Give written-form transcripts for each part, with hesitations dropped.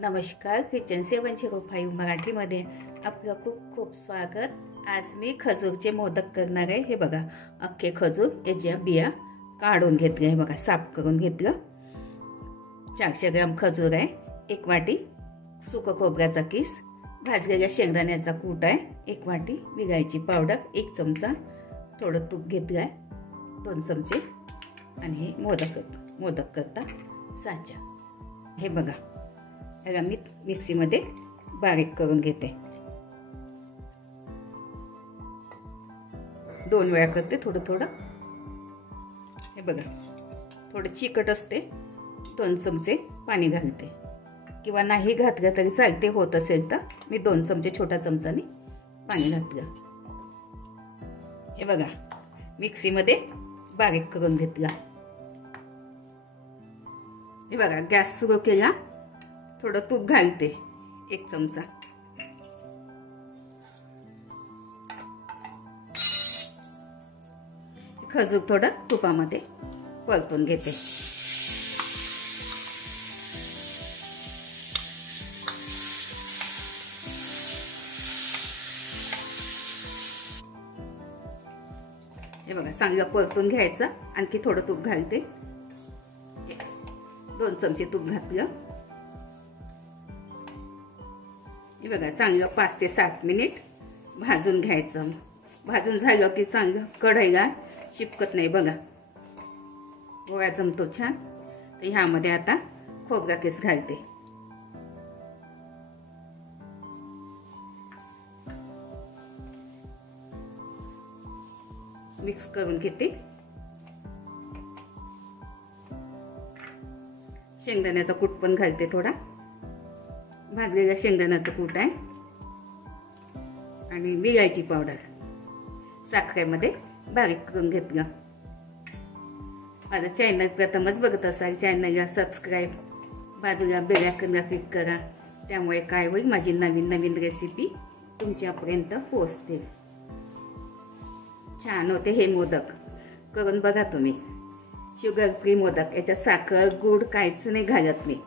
नमस्कार, किचन 705 मराठीमध्ये आपलं खूप खूप स्वागत। आज मी खजूरचे मोदक करणार आहे। हे बघा, अख्खे खजूर याच्या बिया काढून घेतले, हे बघा साफ करून घेतलं। 400 ग्राम खजूर आहे, 1 वाटी सुकं खोबऱ्याचा किस, भाजलेल्या शेंगदाण्याचा कूट आहे, 1 वाटी विलायची पावडर, 1 चमचा थोडं तूप घेतलं आहे, 2 चमचे, आणि हे मोदक करता साचा। हे बघा, याला मी मिक्सीमध्ये बारीक करून घेते। 2 वेळा करते, थोडं थोडं। हे बघा, थोडं चिकट असते, 2 चमचे पाणी घालते, किंवा नाही घातलं तरी चालते, होत असेल तर मी 2 चमचे छोटा चमचाने पाणी घातलं। हे बघा, मिक्सीमध्ये बारीक करून घेतला। हे बघा, गॅस सुरू केला, थोडं तूप घालते, 1 चमचा। खजूर थोडं तुपामध्ये परतून घेते। हे बघा, चांगलं परतून घ्यायचं, आणखी थोडं तूप घालते, 2 चमचे तूप घातलं। हे बघा, चांगलं 5 ते 7 मिनिट भाजून घ्यायचं। भाजून झालं की चांगलं कढईला चिपकत नाही, बघा गोळा जमतो छान। तर ह्यामध्ये आता खोबरा किस घालते, मिक्स करून घेते। शेंगदाण्याचा कूट पण घालते, थोडा भाजलेला शेंगदाण्याचा कूट आहे, आणि विलायची पावडर साखरेमध्ये बारीक करून घेतलं। माझं चॅनल प्रथमच बघत असाल, चॅनलला सबस्क्राईब, बाजूला बेल आयकॉनला क्लिक करा, त्यामुळे काय होईल, माझी नवीन नवीन रेसिपी तुमच्यापर्यंत पोहोचते। छान होते हे मोदक, करून बघा तुम्ही। शुगर फ्री मोदक, याच्यात साखर गुड काहीच नाही घालत मी।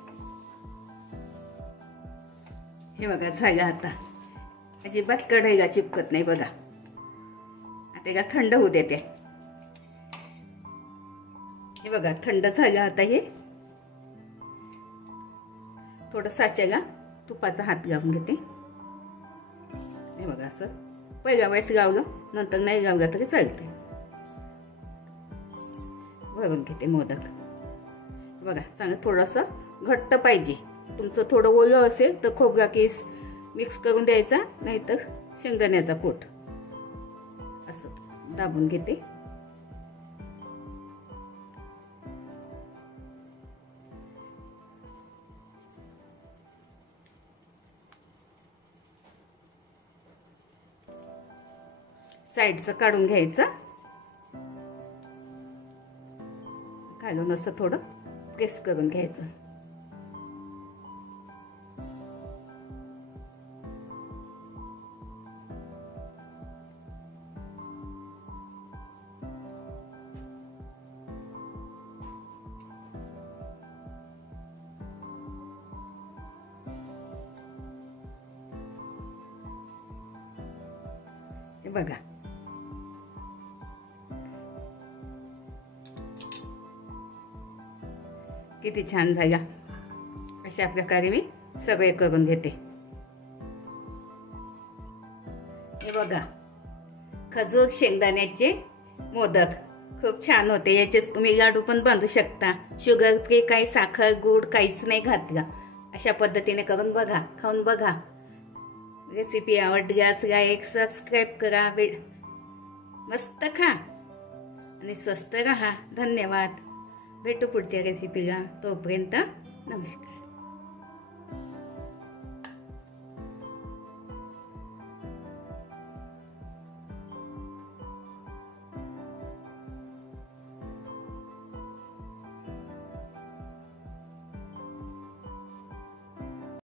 हे बघा, झालं आता, अजिबात कढईला चिपकत नाही, बघा। आता याला थंड होऊ देते। हे बघा, थंड झालं आता। हे थोडं साच्याला तुपाचा हात लावून घेते। हे बघा, असं पहिल्या वेळेस लावलं, नंतर नाही लावलं तरी चालते। भरून घेते मोदक। बघा, चांगलं थोडंसं घट्ट पाहिजे। तुमचं थोडं ओलं असेल तर खोबरा किस मिक्स करून द्यायचा, नाहीतर शेंगदाण्याचा कूट असं दाबून घेते। साईडचं काढून घ्यायचं, घालून असं थोडं प्रेस करून घ्यायचं। हे बघा, किती छान झाला। अशा प्रकारे मी सगळे करून घेते। हे बघा, खजूर शेंगदाण्याचे मोदक खूप छान होते। याचेच तुम्ही लाडू पण बांधू शकता। शुगर फ्री, काही साखर गुड काहीच नाही घातलं। अशा पद्धतीने करून बघा, खाऊन बघा। रेसिपी आवडल्यास लाईक सबस्क्राईब करा। मस्त खा आणि स्वस्त राहा। धन्यवाद। भेटू पुढच्या रेसिपीला, तोपर्यंत नमस्कार।